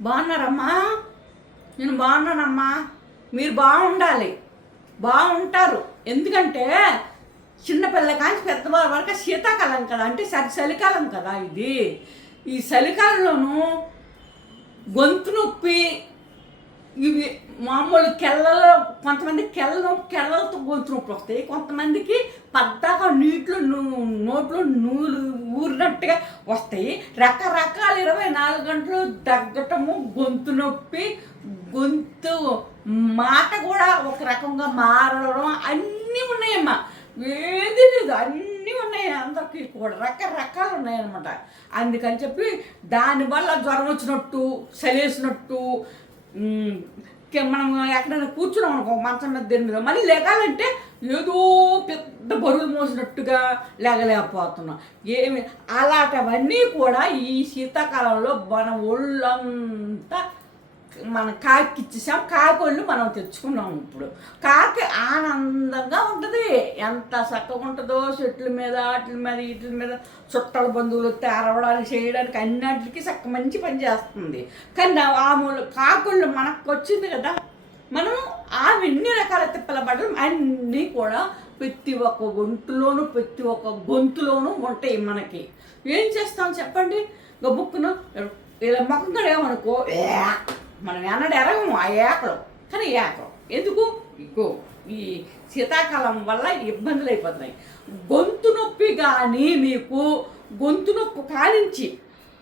బాగున్నారమ్మా? నేను బాగున్నానమ్మా. మీరు బాగుండాలి. బాగుంటారు. ఎందుకంటే చిన్నపిల్ల కానీ పెద్దవాళ్ళ వరకు శీతాకాలం కదా. అంటే సరి చలికాలం కదా ఇది. ఈ చలికాలంలోనూ గొంతు నొప్పి ఇవి మామూలు కెళ్ళలో కొంతమంది కెళ్ళ కెళ్ళలతో గొంతు నొప్పి వస్తాయి. కొంతమందికి పద్దాక నీటిలో నూ- నోట్లో నూలు ఊరినట్టుగా వస్తాయి. రకరకాల ఇరవై గంటలు దగ్గటము గొంతు నొప్పి గొంతు మాట కూడా ఒక రకంగా మారడం అన్నీ ఉన్నాయమ్మా. ఏది లేదు అన్నీ ఉన్నాయి అందరికీ కూడా. రకరకాలు ఉన్నాయన్నమాట. అందుకని చెప్పి దానివల్ల జ్వరం వచ్చినట్టు సెలేసినట్టు మనం ఎక్కడైనా కూర్చున్నాం అనుకో మంచం మీద దేని మీద? మళ్ళీ లేగాలంటే ఏదో పెద్ద బరువులు మోసినట్టుగా లేగలేకపోతున్నాం. ఏమి అలాంటివన్నీ కూడా ఈ శీతాకాలంలో మన ఒళ్ళంతా మన కాకి ఇచ్చేసాం కాకొళ్ళు మనం తెచ్చుకున్నాం ఇప్పుడు. కాకి ఆనందంగా ఉంటుంది. ఎంత చక్కగా ఉంటుందో చెట్ల మీద వాటి మీద వీటి మీద చుట్టాల బంధువులు వస్తే అరవడానికి చేయడానికి అన్నింటికి చక్క మంచి పని చేస్తుంది. కానీ ఆ మూల కాకుళ్ళు మనకు వచ్చింది కదా. మనం ఆమె ఎన్ని రకాల తిప్పల పడడం అన్నీ కూడా ప్రతి ఒక్క ఒంటిలోనూ ప్రతి ఒక్క గొంతులోనూ ఉంటాయి మనకి. ఏం చేస్తాం చెప్పండి? గబుక్కును ఇలా మొక్కడేమనుకో ఏ మనం ఎన్నడ ఎరగము ఆ ఏకలు. కానీ ఏకలు. ఎందుకు? ఇగో ఈ శీతాకాలం వల్ల ఇబ్బందులు అయిపోతున్నాయి. గొంతు నొప్పి కానీ మీకు గొంతు నొప్పి కానించి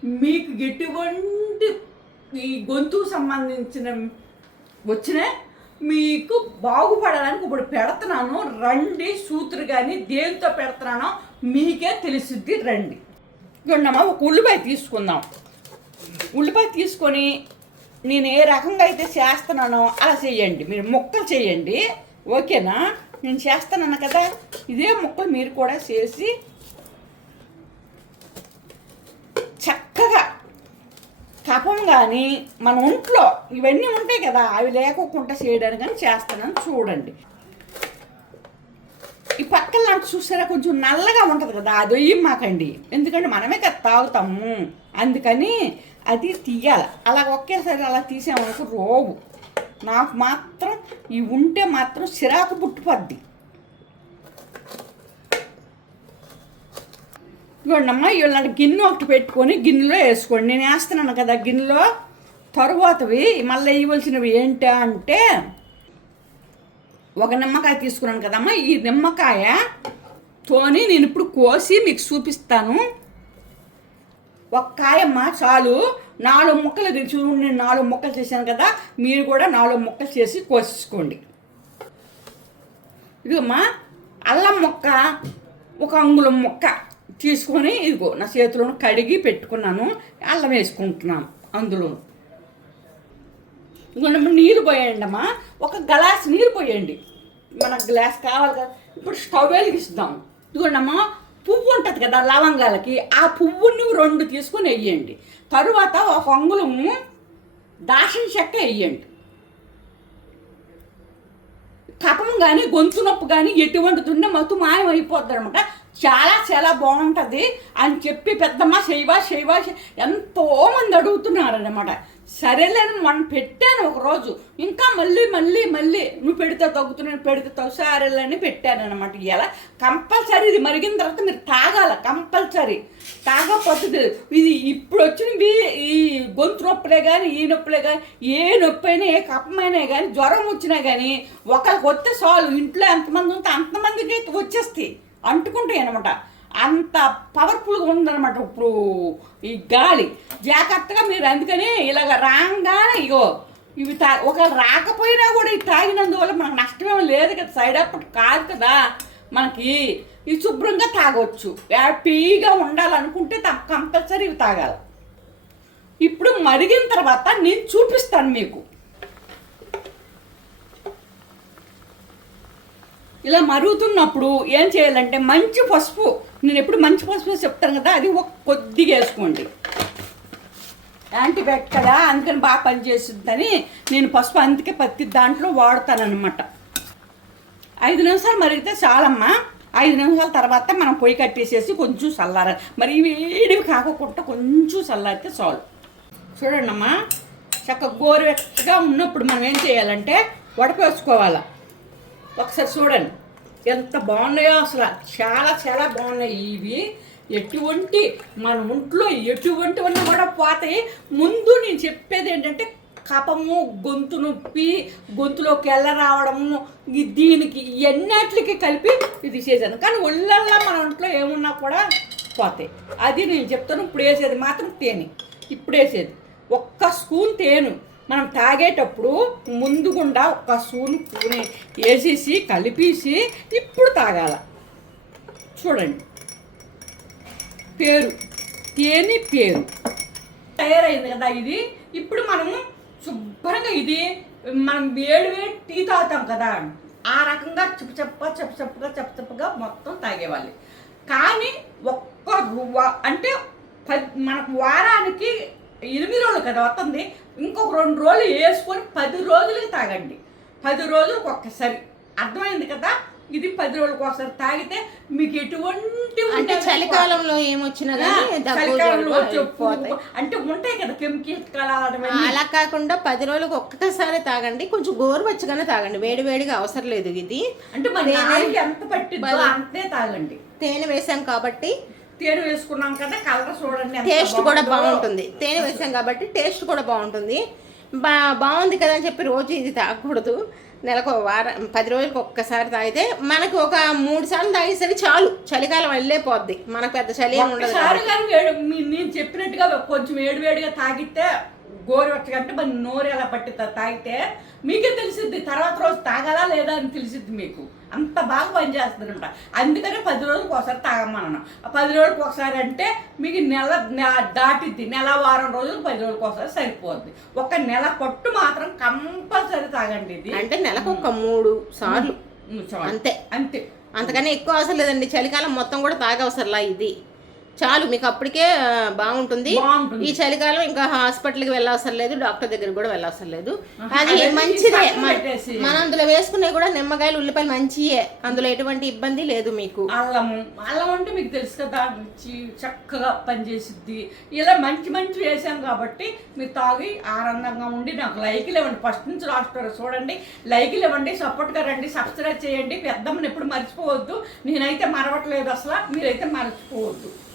మీకు ఎటువంటి ఈ గొంతుకు సంబంధించిన వచ్చిన మీకు బాగుపడడానికి ఇప్పుడు పెడుతున్నాను. రండి సూత్రు కానీ దేనితో పెడుతున్నానో మీకే తెలిసిద్ది రండి. చూడమ్మా ఒక ఉల్లిపాయ తీసుకుందాం. ఉల్లిపాయ తీసుకొని నేను ఏ రకంగా అయితే చేస్తున్నానో అలా చేయండి. మీరు ముక్కలు చేయండి. ఓకేనా? నేను చేస్తున్నాను కదా. ఇదే ముక్కలు మీరు కూడా చేసి చక్కగా కఫం కానీ మన ఒంట్లో ఇవన్నీ ఉంటాయి కదా అవి లేకోకుండా చేయడానికి కానీ చేస్తానని చూడండి. ఈ పక్కన నాకు చూసారా? కొంచెం నల్లగా ఉంటుంది కదా అది వెయ్యి మాకండి. ఎందుకంటే మనమే కదా తాగుతాము. అందుకని అది తీయాలి. అలా ఒకేసారి అలా తీసామనుకో రోగు నాకు మాత్రం ఇవి ఉంటే మాత్రం సిరాకు పుట్టుపద్ది ఇవ్వండమ్మా ఇవాళ గిన్నె ఒకటి పెట్టుకొని గిన్నెలో వేసుకోండి. నేను వేస్తున్నాను కదా గిన్నెలో. తరువాతవి మళ్ళీ వేయవలసినవి ఏంటా అంటే ఒక నిమ్మకాయ తీసుకున్నాను కదమ్మా. ఈ నిమ్మకాయ తోని నేను ఇప్పుడు కోసి మీకు చూపిస్తాను. ఒక కాయమ్మ చాలు. నాలుగు ముక్కలు ఇది నేను నాలుగు ముక్కలు చేశాను కదా మీరు కూడా నాలుగు ముక్కలు చేసి కోసుకోండి ఇదిగమ్మా అల్లం ముక్క ఒక అంగుళం ముక్క తీసుకొని ఇదిగో నా చేతిలోను కడిగి పెట్టుకున్నాను అల్లం వేసుకుంటున్నాను అందులో ఇదిగోండి నీళ్ళు పోయండి అమ్మా ఒక గ్లాస్ నీళ్ళు పోయండి. మనకు గ్లాస్ కావాలి కదా ఇప్పుడు స్టవ్ వెలిగిస్తాం. ఇదిగోండమ్మా పువ్వు ఉంటుంది కదా లవంగాలకి ఆ పువ్వుని రెండు తీసుకొని వెయ్యండి తరువాత ఒక అంగుళం దాచిన చెక్క వెయ్యండి కపం కానీ గొంతు నొప్పి కానీ ఎటువంటి దున్న మత్తు మాయం అయిపోద్ది అనమాట చాలా చాలా బాగుంటుంది అని చెప్పి పెద్దమ్మ శైవా శైవా శై- అడుగుతున్నారనమాట సరేలే అని మనం పెట్టాను ఒకరోజు. ఇంకా మళ్ళీ మళ్ళీ మళ్ళీ నువ్వు పెడితే తగ్గుతున్నాను పెడితే తగ్గు సరేలే పెట్టానమాట పెట్టాను ఇలా కంపల్సరీ ఇది మరిగిన తర్వాత మీరు తాగాల కంపల్సరీ. తాగకపోతుంది ఇది ఇప్పుడు వచ్చినవి ఈ గొంతు నొప్పులే కానీ ఈ నొప్పులే కానీ ఏ నొప్పి అయినా ఏ కప్పమైనా కానీ జ్వరం వచ్చినా కానీ ఒకరికి వస్తే చాలు ఇంట్లో ఎంతమంది ఉంటే అంతమందికి వచ్చేస్తాయి. అంటుకుంటాయి అనమాట అంత పవర్ఫుల్గా ఉందన్నమాట ఇప్పుడు ఈ గాలి. జాగ్రత్తగా మీరు అందుకని ఇలాగ రాగానే ఇగో ఇవి తా ఒక రాకపోయినా కూడా ఇవి తాగినందువల్ల మనకు నష్టమేం లేదు కదా సైడ్ ఎఫెక్ట్ కాదు కదా. మనకి ఇవి శుభ్రంగా తాగొచ్చు. హ్యాపీగా ఉండాలనుకుంటే కంపల్సరీ ఇవి తాగాలి. ఇప్పుడు మరిగిన తర్వాత నేను చూపిస్తాను మీకు. ఇలా మరుగుతున్నప్పుడు ఏం చేయాలంటే మంచి పసుపు నేను ఎప్పుడు మంచి పసుపు చెప్తాను కదా అది ఒక కొద్దిగా వేసుకోండి. యాంటీబయాటిక్ కదా అందుకని బాగా పనిచేస్తుందని నేను పసుపు అందుకే పత్తి దాంట్లో వాడతానన్నమాట. ఐదు నిమిషాలు మరిగితే చాలమ్మా. ఐదు నిమిషాల తర్వాత మనం పొయ్యి కట్టేసేసి కొంచెం చల్లారాలి. మరి వేడివి కాకుండా కొంచెం చల్లారితే చాలు. చూడండి అమ్మా చక్కగా గోరువెచ్చగా ఉన్నప్పుడు మనం ఏం చేయాలంటే వడపోసుకోవాలి. ఒకసారి చూడండి. ఎంత బాగున్నాయో అసలు. చాలా చాలా బాగున్నాయి ఇవి. ఎటువంటి మన ఒంట్లో ఎటువంటివన్నీ కూడా పోతాయి. ముందు నేను చెప్పేది ఏంటంటే కపము గొంతు నొప్పి గొంతులోకి ఎల్ల రావడము దీనికి ఎన్నట్లకి కలిపి ఇది చేశాను. కానీ ఒళ్ళల్లా మన ఒంట్లో ఏమున్నా కూడా పోతాయి. అది నేను చెప్తాను ఇప్పుడు వేసేది మాత్రం తేనె. ఇప్పుడు వేసేది. ఒక్క స్పూన్ తేను. మనం తాగేటప్పుడు ముందుగుండా ఒక సూను పూని వేసేసి కలిపేసి ఇప్పుడు తాగాల. చూడండి. పేరు. తేనె పేరు. తయారైంది కదా ఇది. ఇప్పుడు మనము శుభ్రంగా ఇది మనం వేడి వేడి టీ తాగుతాం కదా. ఆ రకంగా చెప్పు చెప్ప చెప్పు చెప్పగా చెప్పు చెప్పగా మొత్తం తాగేవాళ్ళు. కానీ ఒక్క రువ్వ అంటే పది మనకు వారానికి ఎనిమిది రోజులు కదా వస్తుంది. ఇంకొక రెండు రోజులు వేసుకొని పది రోజులకి తాగండి. పది రోజులకు ఒక్కసారి. అర్థమైంది కదా? ఇది పది రోజులకు ఒకసారి తాగితే మీకు ఎటువంటి అంటే చలికాలంలో ఏమొచ్చినా చలికాలంలో అంటే ఉంటాయి కదా కెమికల్ అలా కాకుండా పది రోజులకు ఒక్కసారి తాగండి. కొంచెం గోరువెచ్చగానే తాగండి. వేడి వేడిగా అవసరం లేదు ఇది. అంటే మన ఎంత పట్టిందో బలం. అంతే తాగండి. తేనె వేసాం కాబట్టి తేనె వేసుకున్నాం కదా కలర్ చూడండి టేస్ట్ కూడా. బాగుంటుంది. తేనె వేసాం కాబట్టి టేస్ట్ కూడా బాగుంటుంది. బా బాగుంది కదా అని చెప్పి రోజు ఇది తాగకూడదు. నెలకు వారం పది రోజులకు ఒక్కసారి తాగితే మనకు ఒక మూడు సార్లు తాగేసరికి చాలు. చలికాలం వెళ్ళే పోద్ది. మనకు పెద్ద చలి ఏమి ఉండదు నేను చెప్పినట్టుగా కొంచెం వేడి వేడిగా తాగితే గోరువెచ్చగా అంటే మరి నోరు ఎలా పట్టిద్దా తాగితే? మీకే తెలిసిద్ది తర్వాత రోజు తాగాలా లేదా అని తెలిసిద్ది మీకు. అంత బాగా పనిచేస్తుంది అనమాట అందుకనే పది రోజులకు ఒకసారి తాగమన్నాను. ఆ పది రోజులకు ఒకసారి అంటే మీకు నెల దాటిద్ది. నెల వారం రోజులు పది రోజులకు ఒకసారి సరిపోద్ది. ఒక నెల పట్టు మాత్రం కంపల్సరీ తాగండి ఇది. అంటే నెలకు ఒక మూడు సార్లు. అంతే. అంతే. అంతకని ఎక్కువ అవసరం లేదండి. చలికాలం మొత్తం కూడా తాగవసరంలా ఇది. చాలు మీకు అప్పటికే బాగుంటుంది. ఈ చలికాలం ఇంకా హాస్పిటల్కి వెళ్ళవసరం లేదు డాక్టర్ దగ్గరికి కూడా వెళ్ళవసరం లేదు. అది మంచిదే. మన- అందులో వేసుకునే కూడా నిమ్మకాయలు ఉల్లిపాయలు మంచియే. అందులో ఎటువంటి ఇబ్బంది లేదు మీకు. అల్లము అల్లం అంటే మీకు తెలుసు కదా చక్కగా పనిచేసిద్ది ఇలా మంచి మంచి వేసాం కాబట్టి మీరు తాగి ఆనందంగా ఉండి నాకు లైకులు ఇవ్వండి. ఫస్ట్ నుంచి లాస్ట్ వరకు చూడండి. లైకులు ఇవ్వండి సపోర్ట్గా రండి సబ్స్క్రైబ్ చేయండి. పెద్దమ్మని ఎప్పుడు మర్చిపోవద్దు. నేనైతే మరవట్లేదు అసలు. మీరైతే మర్చిపోవద్దు.